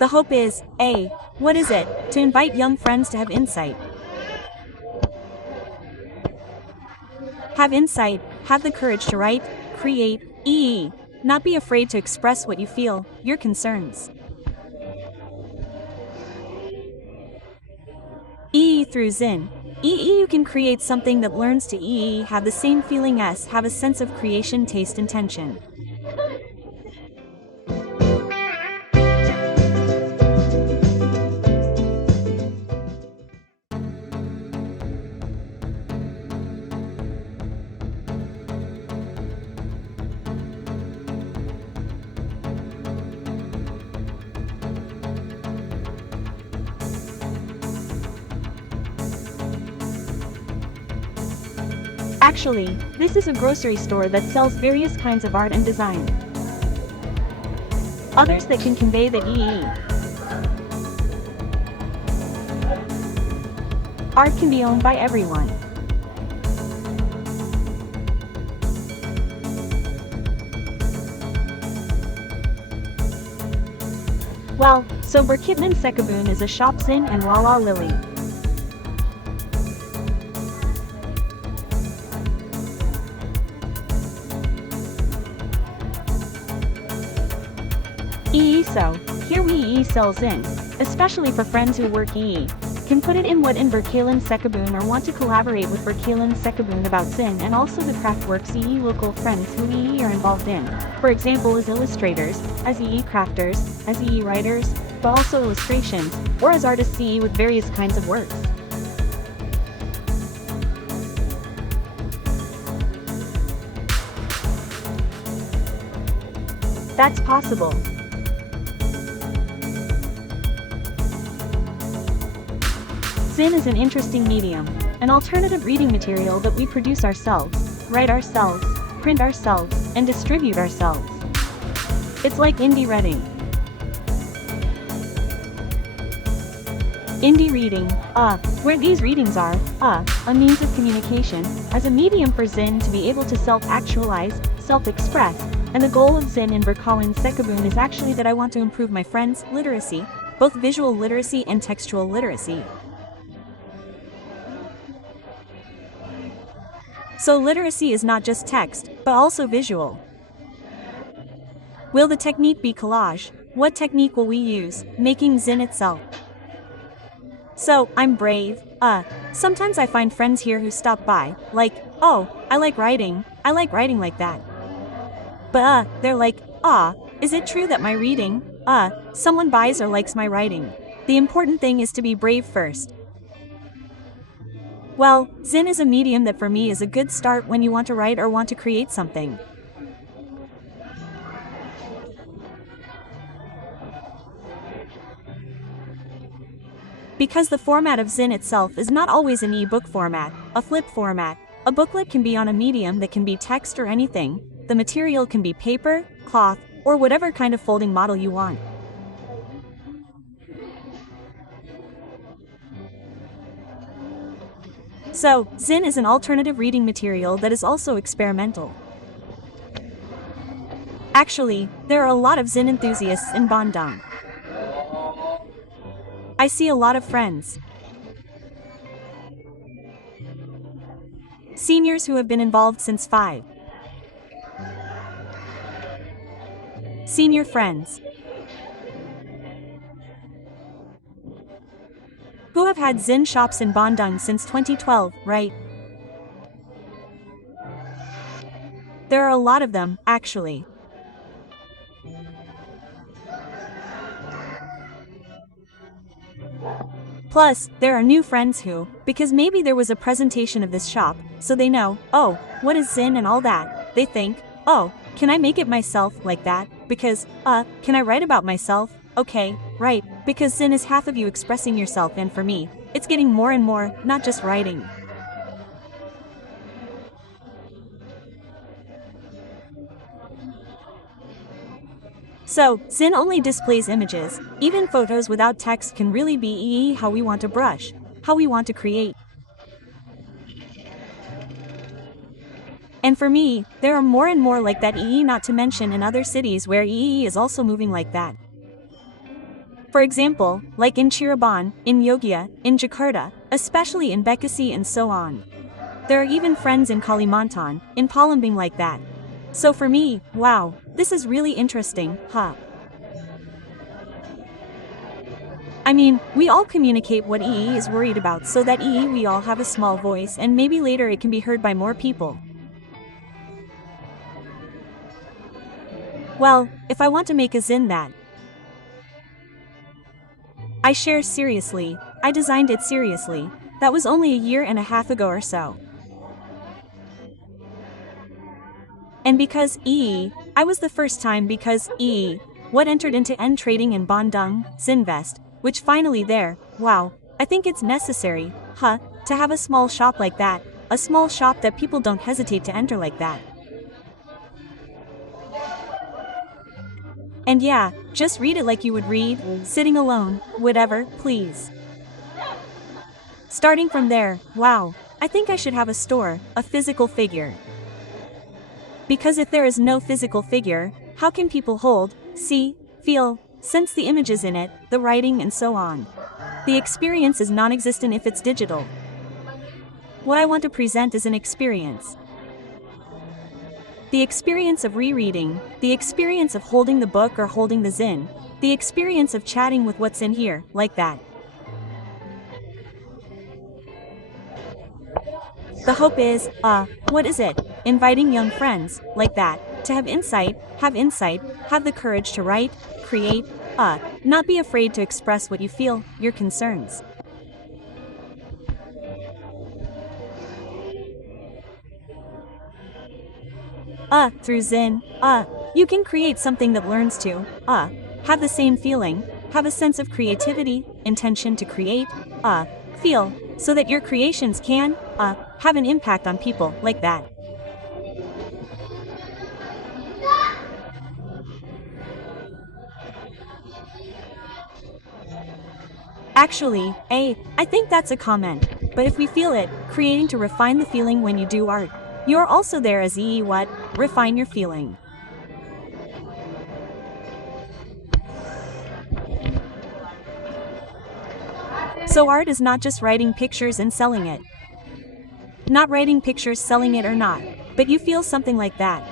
The hope is, A. What is it? To invite young friends to have insight. Have insight, have the courage to write, create, not be afraid to express what you feel, your concerns. Through Zin. You can create something that learns to have the same feeling as, have a sense of creation, taste, intention. Actually, this is a grocery store that sells various kinds of art and design. Others that can convey the Art can be owned by everyone. Well, so Burkitnan Sekabun is a shop Zin and Wala Lily. So, here we sell Zin, especially for friends who work can put it in what in Burkitnan Sekabun or want to collaborate with Burkitnan Sekabun about Zin and also the craftworks local friends who are involved in, for example as illustrators, as crafters, as writers, but also illustrations, or as artists with various kinds of works. That's possible. Zin is an interesting medium, an alternative reading material that we produce ourselves, write ourselves, print ourselves, and distribute ourselves. It's like indie reading. Indie reading, where these readings are, a means of communication, as a medium for Zin to be able to self-actualize, self-express, and the goal of Zin in Burkitnan Sekabun is actually that I want to improve my friends' literacy, both visual literacy and textual literacy. So literacy is not just text, but also visual. Will the technique be collage? What technique will we use, making Zin itself? So, I'm brave. Sometimes I find friends here who stop by, like, oh, I like writing like that. But they're like, is it true that my reading, someone buys or likes my writing? The important thing is to be brave first. Well, Zin is a medium that for me is a good start when you want to write or want to create something. Because the format of Zin itself is not always an e-book format, a flip format. A booklet can be on a medium that can be text or anything. The material can be paper, cloth, or whatever kind of folding model you want. So, Zin is an alternative reading material that is also experimental. Actually, there are a lot of Zin enthusiasts in Bandung. I see a lot of friends. Seniors who have been involved since 5. Senior friends. Who have had Zin shops in Bandung since 2012, right? There are a lot of them, actually. Plus, there are new friends who, because maybe there was a presentation of this shop, so they know, oh, what is Zin and all that, they think, oh, can I make it myself like that, because, can I write about myself, okay, right, because Zin is half of you expressing yourself and for me, it's getting more and more, not just writing. So, Zin only displays images. Even photos without text can really be how we want to brush, how we want to create. And for me, there are more and more like that not to mention in other cities where is also moving like that. For example, like in Cirebon, in Yogyakarta, in Jakarta, especially in Bekasi and so on. There are even friends in Kalimantan, in Palembang like that. So for me, wow, this is really interesting, huh? I mean, we all communicate what EE is worried about so that EE we all have a small voice and maybe later it can be heard by more people. Well, if I want to make a zin that I share seriously, I designed it seriously, that was only a year and a half ago or so. And because EE, I was the first time because EE, what entered into N trading in Bandung, Zinvest, which finally there, wow, I think it's necessary, huh, to have a small shop like that, a small shop that people don't hesitate to enter like that. And yeah, just read it like you would read, sitting alone, whatever, please. Starting from there, wow, I think I should have a store, a physical figure. Because if there is no physical figure, how can people hold, see, feel, sense the images in it, the writing and so on? The experience is non-existent if it's digital. What I want to present is an experience. The experience of rereading, the experience of holding the book or holding the zin, the experience of chatting with what's in here, like that. The hope is, what is it? Inviting young friends, like that, to have insight, have the courage to write, create, not be afraid to express what you feel, your concerns. Through Zin, you can create something that learns to, have the same feeling, have a sense of creativity, intention to create, feel, so that your creations can, have an impact on people, like that. Actually, I think that's a comment, but if we feel it, creating to refine the feeling when you do art, you're also there as what, refine your feeling. So art is not just writing pictures and selling it. Not writing pictures selling it or not, but you feel something like that.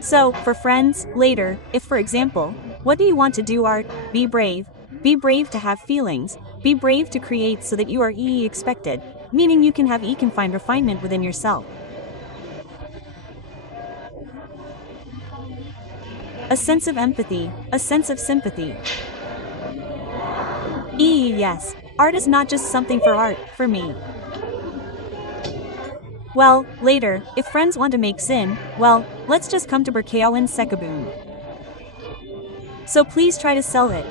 So, for friends, later, if for example, what do you want to do art, be brave to have feelings, be brave to create so that you are expected, meaning you can find refinement within yourself. A sense of empathy, a sense of sympathy. Yes, art is not just something for art, for me. Well, later, if friends want to make zin, well, let's just come to Berkawan Sekabun. So please try to sell it.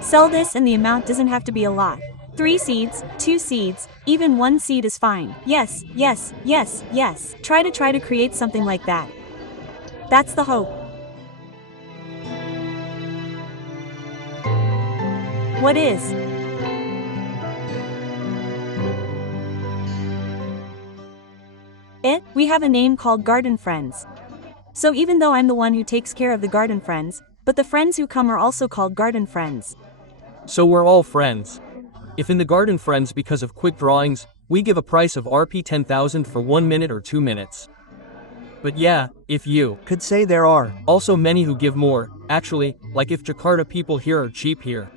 Sell this and the amount doesn't have to be a lot. 3 seeds, 2 seeds, even 1 seed is fine. Yes. Try to create something like that. That's the hope. What is? We have a name called Garden Friends. So even though I'm the one who takes care of the Garden Friends, but the friends who come are also called Garden Friends. So we're all friends. If in the Garden Friends because of quick drawings, we give a price of Rp 10,000 for 1 minute or 2 minutes. But yeah, if you could say there are also many who give more, actually, like if Jakarta people here are cheap here.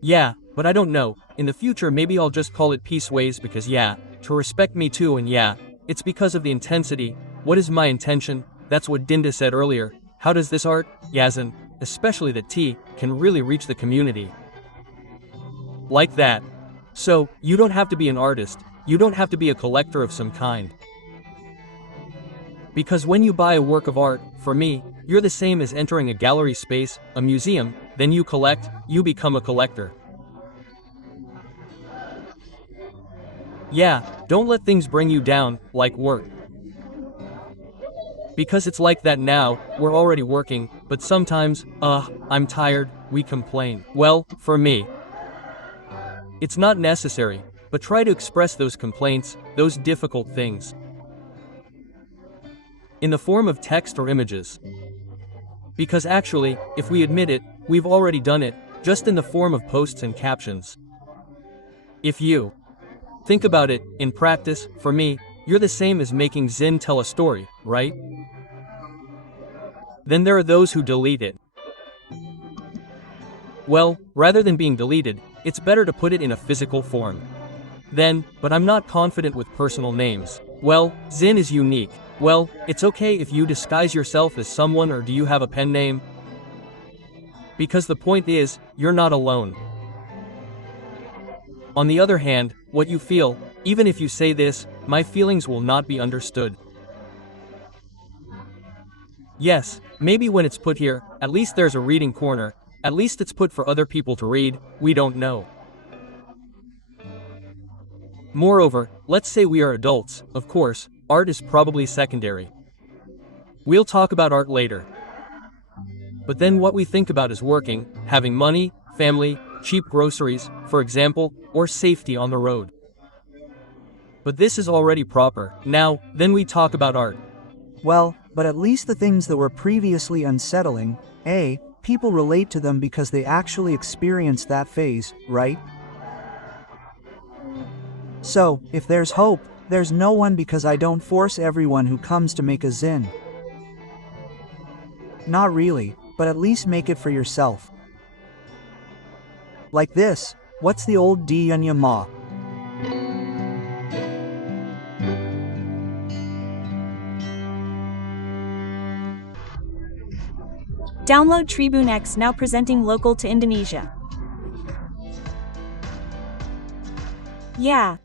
Yeah, but I don't know, in the future maybe I'll just call it Peaceways because yeah, to respect me too and yeah, it's because of the intensity. What is my intention? That's what Dinda said earlier. How does this art, Yazin, especially the T, can really reach the community? Like that. So, you don't have to be an artist, you don't have to be a collector of some kind. Because when you buy a work of art, for me, you're the same as entering a gallery space, a museum, then you collect, you become a collector. Yeah, don't let things bring you down, like work. Because it's like that now, we're already working, but sometimes, I'm tired, we complain. Well, for me, it's not necessary, but try to express those complaints, those difficult things. in the form of text or images. Because actually, if we admit it, we've already done it, just in the form of posts and captions. If you think about it, in practice, for me, you're the same as making Zin tell a story, right? Then there are those who delete it. Well, rather than being deleted, it's better to put it in a physical form. Then, but I'm not confident with personal names. Well, Zin is unique. Well, it's okay if you disguise yourself as someone, or do you have a pen name? Because the point is, you're not alone. On the other hand, what you feel, even if you say this, my feelings will not be understood. Yes, maybe when it's put here, at least there's a reading corner, at least it's put for other people to read, we don't know. Moreover, let's say we are adults, of course, art is probably secondary. We'll talk about art later. But then what we think about is working, having money, family, cheap groceries, for example, or safety on the road. But this is already proper. Now, then we talk about art. Well, but at least the things that were previously unsettling, people relate to them because they actually experienced that phase, right? So, if there's hope, there's no one, because I don't force everyone who comes to make a Zin. Not really, but at least make it for yourself. Like this, what's the old Dianya Ma? Download Tribune X, now presenting local to Indonesia. Yeah,